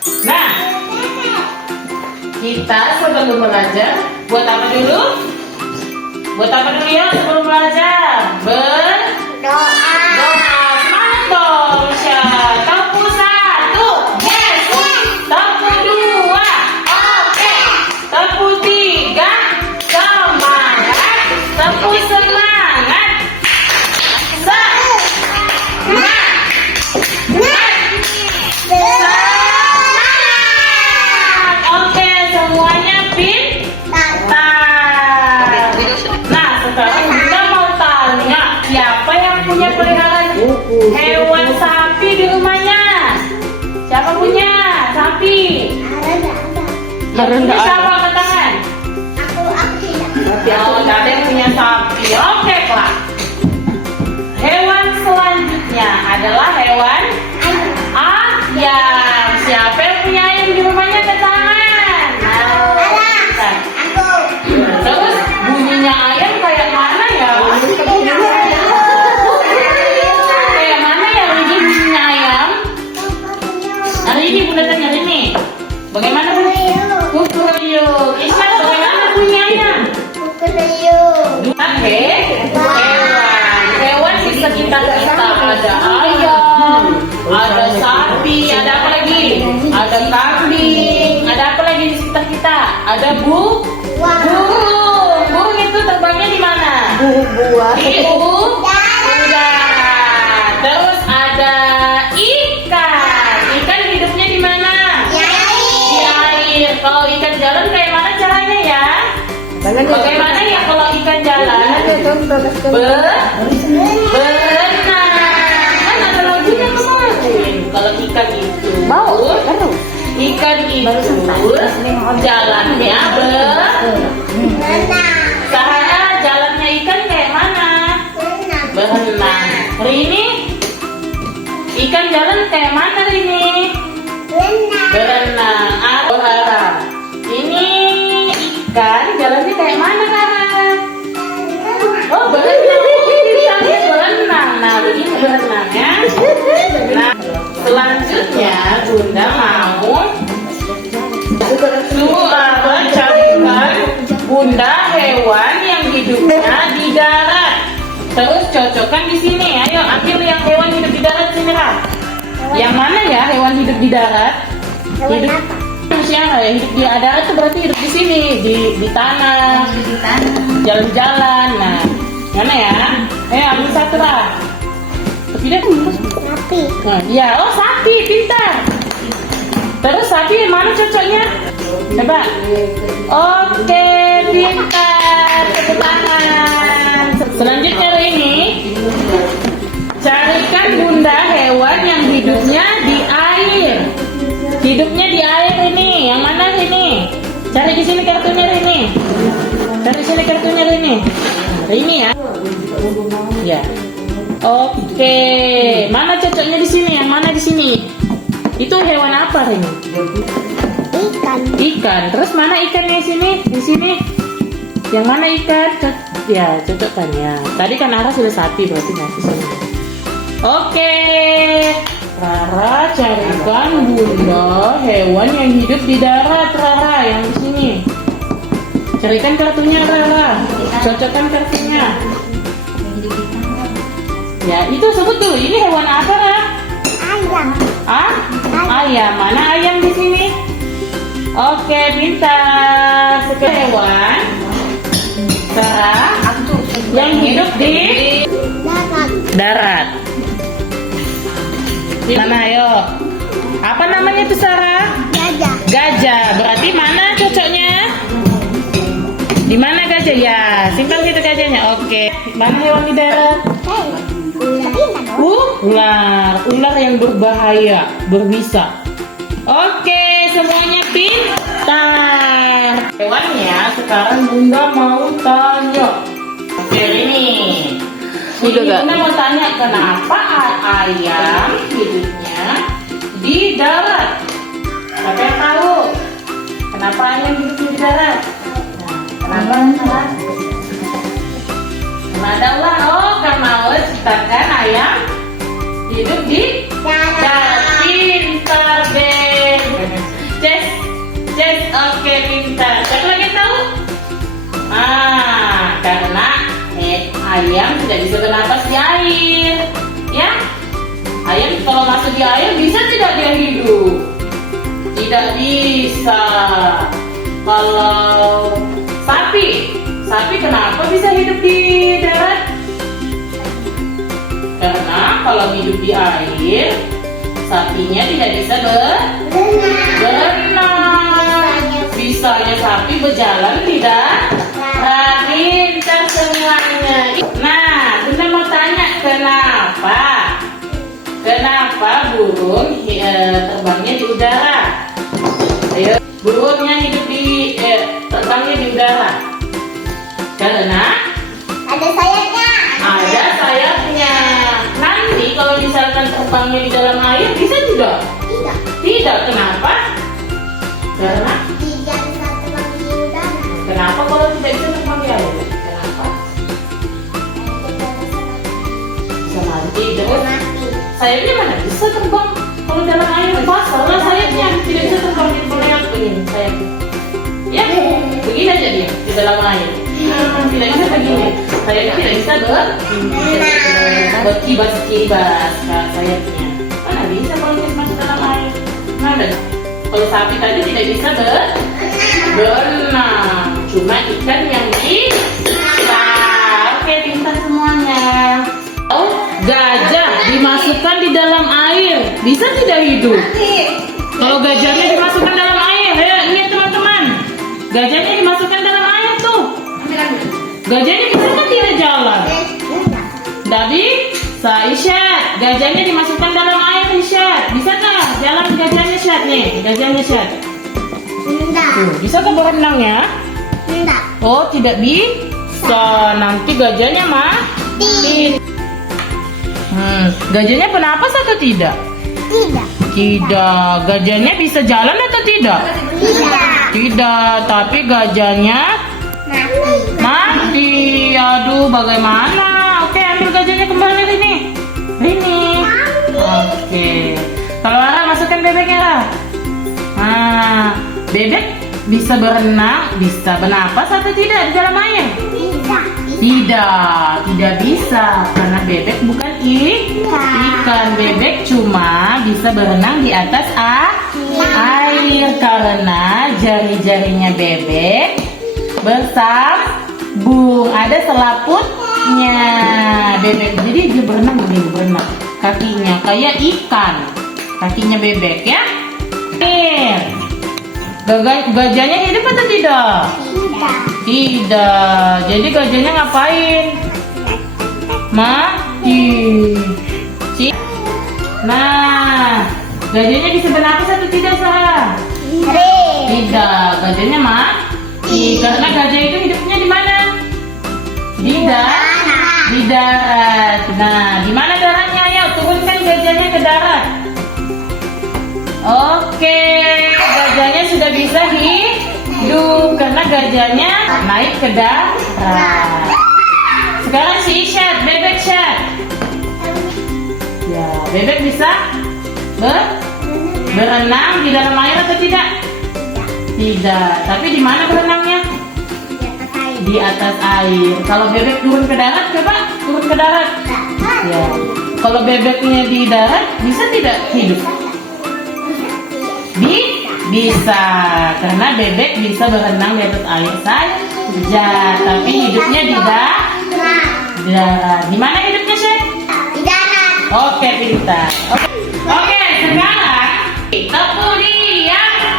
Nah, kita sebelum belajar, buat apa dulu? Buat apa dulu ya sebelum belajar? Berdoa. Semangat dong, Sya. Tempu 1, yes. Tempu 2, oke. Tempu 3, semangat. Tempu semangat. Oke, semuanya pintar. Nah, sekarang kita mau tanya, siapa yang punya peliharaan hewan sapi di rumahnya? Siapa punya sapi? Ini siapa angkat tangan? Oh, nggak ada yang punya sapi. Oke, Kak. Hewan selanjutnya adalah hewan ayam. Siapa yang punya ayam di rumahnya? Angkat tangan. Nah, terus bunyinya ayam kayak mana ya? Kayak mana ya bunyinya ayam? Hari ini Bunda tanya hari ini. Bagaimana bunyi? Kukuruyuk. Isma, bagaimana bunyi ayam? Oke, hewan di sekitar kita ada ayam, ada sapi, ada apa lagi? Ada kambing, ada apa lagi di sekitar kita? Ada burung. Burung itu terbangnya di mana? Di udara. Terus ada ikan. Ikan hidupnya di mana? Di air. Kalau ikan jalan kayak mana caranya ya? Bagaimana ya kalau ikan jalan? Berenang. Kan ada lagunya kemarin. Kalau ikan itu ikan itu jalannya cara jalannya ikan kayak mana? Berenang. Rini, ikan jalan kayak mana Rini? Berenang. Arah. Ini ikan jalannya kayak mana Kara? Oh, berenang. Ikannya berenang. Nah, begini berenangnya. Nah, selanjutnya Bunda mau carikan Bunda hewan yang hidupnya di darat. Terus cocokkan di sini. Ayo ambil yang hewan hidup di darat sini Kak. Yang mana ya hewan hidup di darat? Hidup manusia ya, hidup di darat itu berarti hidup di sini, di tanah, jalan-jalan. Nah, mana ya? Ambil satu lah. Tidak? Sapi. Nah, ya, oh sapi, pintar. Terus sapi mana cocoknya? Coba. Oke, pintar. Tepuk tangan. Selanjutnya ini, carikan Bunda hewan yang hidupnya di air. Hidupnya di air ini. Yang mana ini? Cari di sini kartunya ini. Cari sini kartunya ini. Ini ya. Ya. Oke. Mana cocoknya di sini? Yang mana di sini? Itu hewan apa ini? Ikan. Terus mana ikannya di sini? Di sini. Yang mana ikan? Ya, cocokkan ya. Tadi kan Ara sudah sapi, berarti nggak di sini. Oke. Rara carikan Bunda hewan yang hidup di darat. Rara yang di sini. Carikan kartunya Rara. Cocokkan kartunya. Ya, itu sebut dulu. Ini hewan apa, Rara? Ayam. Ayam. Mana ayam di sini? Oke, pintar. Sekarang hewan Sarah yang hidup di darat. Di mana ayo? Apa namanya itu Sarah? Gajah. Berarti mana cocoknya? Di mana gajah? Ya, simpan gitu gajahnya. Oke. Mana hewan di darat? Ular yang berbahaya, berbisa. Oke, semuanya pintar. Hewannya sekarang Bunda mau tanya. Oke, ini Bunda mau tanya kenapa ayam hidupnya di darat? Siapa yang tahu? Kenapa ayam hidup di darat? Kenapa? Karena Allah, karena Allah ciptakan ayam hidup di darat. Pintar deh. ayam tidak bisa bernapas di air. Ya, ayam kalau masuk di air bisa tidak dia hidup? Tidak bisa. Kalau sapi kenapa bisa hidup di darat? Karena kalau hidup di air, sapinya tidak bisa berenang. Bisanya sapi berjalan tidak? Pintar semuanya. Nah, Bunda mau tanya kenapa burung terbangnya di udara? Ayo, burungnya hidup terbangnya di udara. Karena Ada sayapnya. ada sayapnya. Nanti kalau misalkan terbangnya di dalam air bisa tidak? Tidak. Tidak. Kenapa? Karena Tidak bisa terbang di udara. kenapa kalau tidak bisa terbang di air? Kenapa? Bisa mati. Terus Mati. sayapnya mana bisa terbang? Kalau dalam air basah lah sayapnya, tidak bisa terbang di dalam begini sayapnya. Ya, begini aja dia di dalam air. Tidak bisa begini. Sayapnya tidak bisa berkibas-kibas sayapnya. Mana bisa kalau dia masuk dalam air? Mana? Kalau sapi tadi tidak bisa berenang. Cuma ikan yang bisa. Oke, pintar semuanya. Oh, gajah dimasukkan di dalam air, bisa tidak hidup? Kalau gajahnya dimasukkan dalam air, ya lihat teman-teman. Gajahnya dimasukkan dalam air tuh. Gajahnya bisa kan tidak jalan? Tapi, Isyad, gajahnya dimasukkan dalam air, Isyad. Bisa nggak jalan gajahnya, Isyad nih? Gajahnya, Isyad. Tidak. Bisa ke berenang ya? Tidak. Oh, tidak bisa. Nanti gajahnya mati. Gajahnya bernapas atau tidak? Tidak. Tidak. Gajahnya bisa jalan atau tidak? Tidak. Tidak. Tapi gajahnya mati. Aduh, bagaimana? Oke, ambil gajahnya kembali ini. Oke. Kalau Ara masukkan bebeknya, Ara. Nah, bebek bisa berenang, bisa bernapas atau tidak di dalam air? Tidak bisa karena bebek bukan ikan. Bebek cuma bisa berenang di atas air karena jari-jarinya bebek bersambung, ada selaputnya bebek. Jadi dia berenang begini, berenang. Kakinya kayak ikan, kakinya bebek ya. Gajahnya hidup atau tidak? Tidak. Jadi gajahnya ngapain? Mati. Nah, gajahnya bisa bernapas atau tidak, Sarah? Tidak. Gajahnya mati. Karena gajah itu hidupnya di mana? Di darat. Nah, di mana daratnya? Ayo turunkan gajahnya ke darat. Oke, gajahnya sudah bisa hidup karena gajahnya naik ke darat. Sekarang si Isyad, bebek Syad. Ya, bebek bisa berenang di dalam air atau tidak? Tidak. Tapi di mana berenangnya? Di atas air. Kalau bebek turun ke darat, coba turun ke darat. Ya. Kalau bebeknya di darat, bisa tidak hidup? Bisa, karena bebek bisa berenang di atas air saja, tapi hidupnya di darat. Di mana hidupnya, Syed? Di darat. Oke, pintar. Oke, sekarang kita kuliah.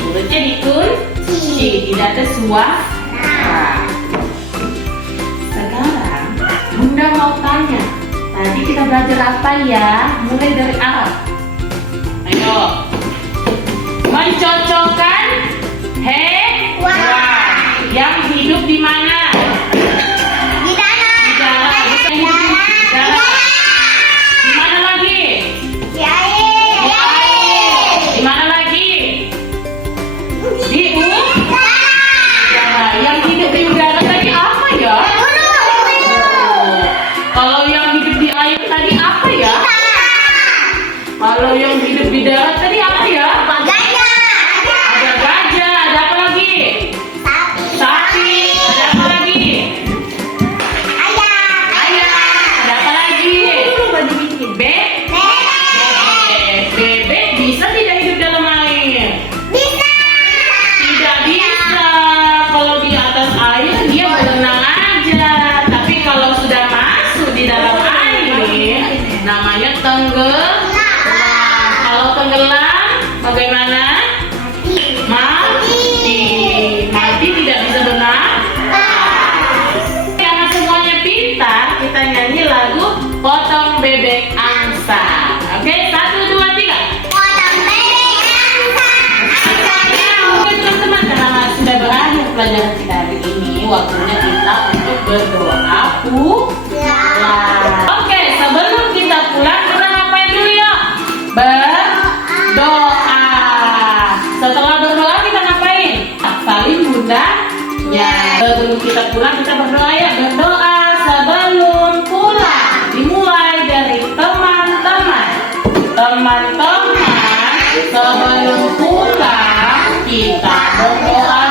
Mulutnya dikunci, tidak ada suara. Sekarang Bunda mau tanya. Tadi kita belajar apa ya? Mulai dari Arab. Ayo. Mencocokkan hewan yang hidup di mana? Di darat. Di darat. Bukan hidup di darat. Di mana lagi? Di air. Di air. Di mana lagi? Di udara. Yang hidup di udara tadi apa ya? Kalau yang hidup di air tadi apa ya? Kalau yang hidup di darat tadi apa ya? Ada gajah, ada apa lagi? Sapi, ada apa lagi? tenggelam, bagaimana? Mati. Mati tidak bisa bernafas. Karena semuanya pintar, kita nyanyi lagu Potong Bebek Angsa. Oke, 1, 2, 3. Potong bebek angsa. Angsanya. Oke teman-teman, karena sudah berakhir pelajaran kita hari ini, waktunya kita untuk berdoa pulang. Oke, sebelum kita pulang, kita ngapain dulu ya? Berdoa. Setelah berdoa kita ngapain? Saling bundanya. Sebelum kita pulang kita berdoa ya. Berdoa sebelum pulang. Dimulai dari teman-teman. Teman-teman, sebelum pulang kita berdoa